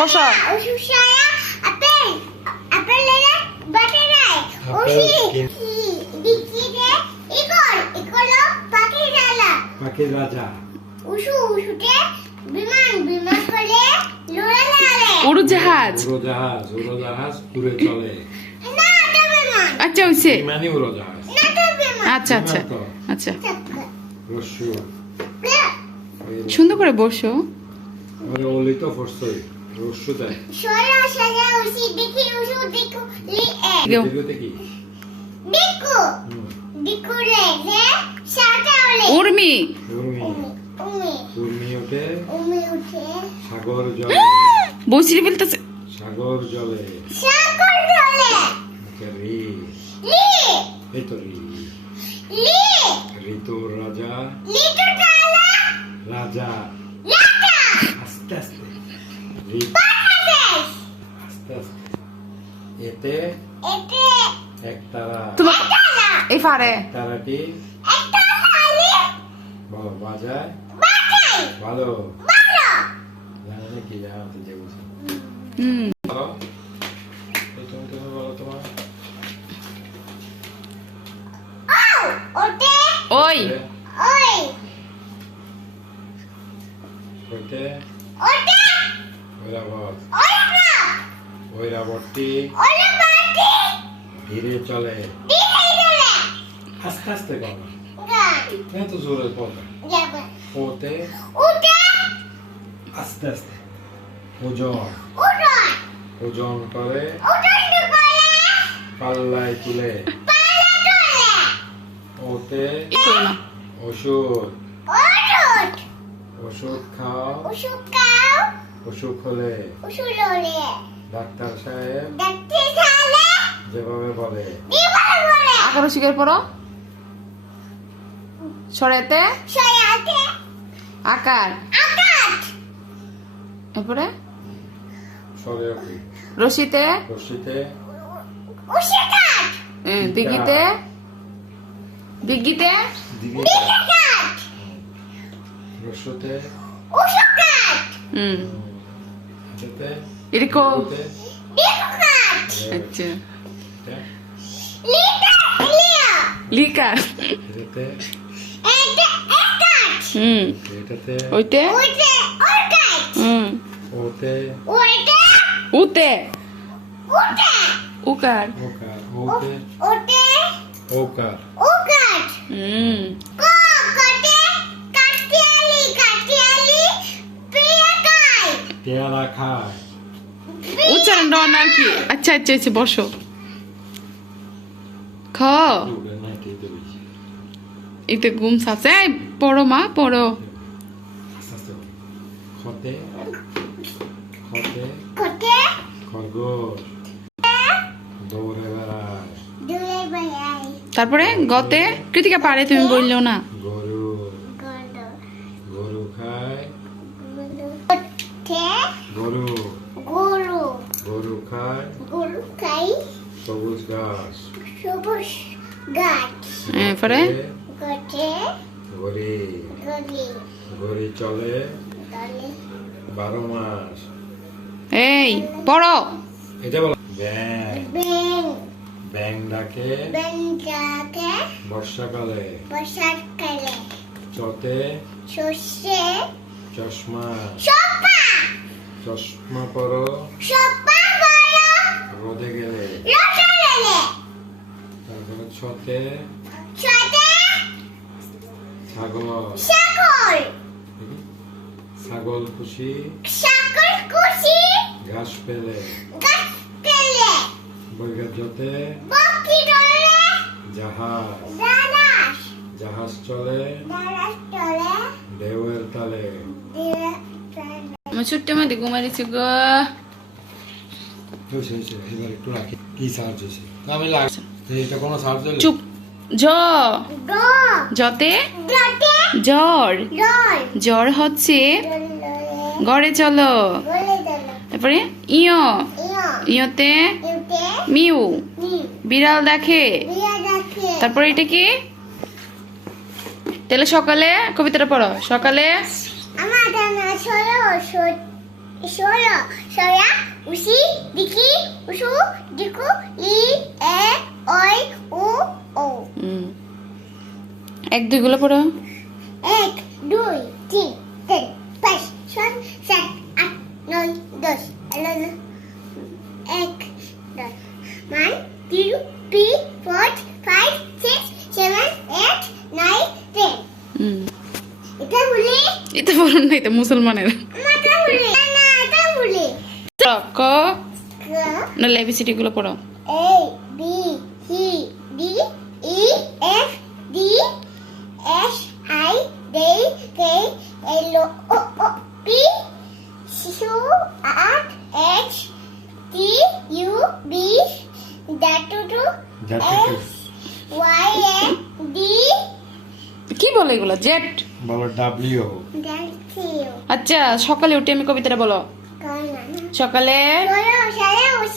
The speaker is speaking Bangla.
বসো। পাখির রাজা। উড়োজাহাজ। উড়োজাহাজ, উড়োজাহাজ উড়ে চলে। আচ্ছা হইছে। মানে উড়োজাহাজ। আচ্ছা আচ্ছা আচ্ছা, রস্যু। সুন্দর করে বসো। আরে ওলি তো ফসই রস্যু দেয়। উর্মি। উর্মি ওঠে সাগর জলে। বসিয়ে ফেলতেছে। সাগর জলে। রি। এই তো রি। ঋতুর রাজা। রাজা। আস্তে আস্তে। আস্তে আস্তে। এতে এক তারা। এই পারে তারাটি বলো বাজায় ভালো জানো না কি জানো তো যে বলছো। বলো তুমি বলো তোমার। ওই ওইতে ঐরাবত। ঐরাবতটি ধীরে চলে। আস্তে আস্তে বলো। এত জোরে বলো। ওতে আস্তে আস্তে ওজন। ওজন করে পাল্লায় তুলে। ওতে ওষুধ। ওষুধ খাও। অসুখ হলে ডাক্তার সাহেব যেভাবে বলে। আকার শিকার পড়ো। সরেতে আকার। এরপরে সরে রশিতে রশিতে দিঘিতে দিঘিতে দিঘিতে রসতে এতে এরকো। এতে আচ্ছা লিকার। এতে এটাতে ওইতে ওতে উতে উকার। ওকার। ওতে ওকার। পেয়ারা খায়। উচ্চারণ ডন আর কি। আচ্ছা আচ্ছা আচ্ছা বসো। খ এতে ঘুম সাথে পড়ো মা পড়ো। খতে খতে খরগোশ দৌড়ে বেড়ায়। তারপরে গতে কৃতিকা পারে তুমি বললেও না। গরু গরু খায়। গরু গরু খায় সবুজ ঘাস। এরপরে ঘড়ি ঘড়ি চলে 12 মাস। এই পড়ো। এটা বলো। ব্যাং ব্যাং ডাকে বর্ষাকালে। চতে চশমা। চশমা পরো রোদে গেলে। তারপরে ছতে ছাগল। ছাগল খুশি ঘাস পেলে। বৈগাতে জাহাজ। জাহাজ চলে ঢেউয়ের তালে। আমার ছোট্ট মাটি ঘুমাই দিচ্ছে গো। এবার একটু রাখি। কি সার্চ হয়েছে আমি লাগছে এটা কোনো সার্চ হলে চুপ। জ জতে জ্বর। জ্বর হচ্ছে গড়ে চলো। তারপরে ইয় ইয়তে মিউ বিড়াল দেখে। তারপরে এটা কি? তাহলে সকালে কবিতাটা পড়ো। সকালে Soya, soya, usi, diki, usu, diku, li, e, oi, u, o. এক দুই গুলো পড়ো। 1, 2, 3, 4, 5, 6, 7, 8, 9, 10, 11, 1, 2, 3, 4, 5, 6, 7, 8, 9, 10. এটা বলি এটা বলুন না, এটা মুসলমানের। মাথা বলি না এটা বলি ক না এবিসিডি গুলো পড়ো। A B C D E F D H I J K L O P Q R S T U V W X Y and D. কি বলে এগুলো? জেড। বলো ডাব্লিউ। Thank you. আচ্ছা, সকালে উঠে আমি কবিতাটা বলো। Kana. সকালে Soya, soya,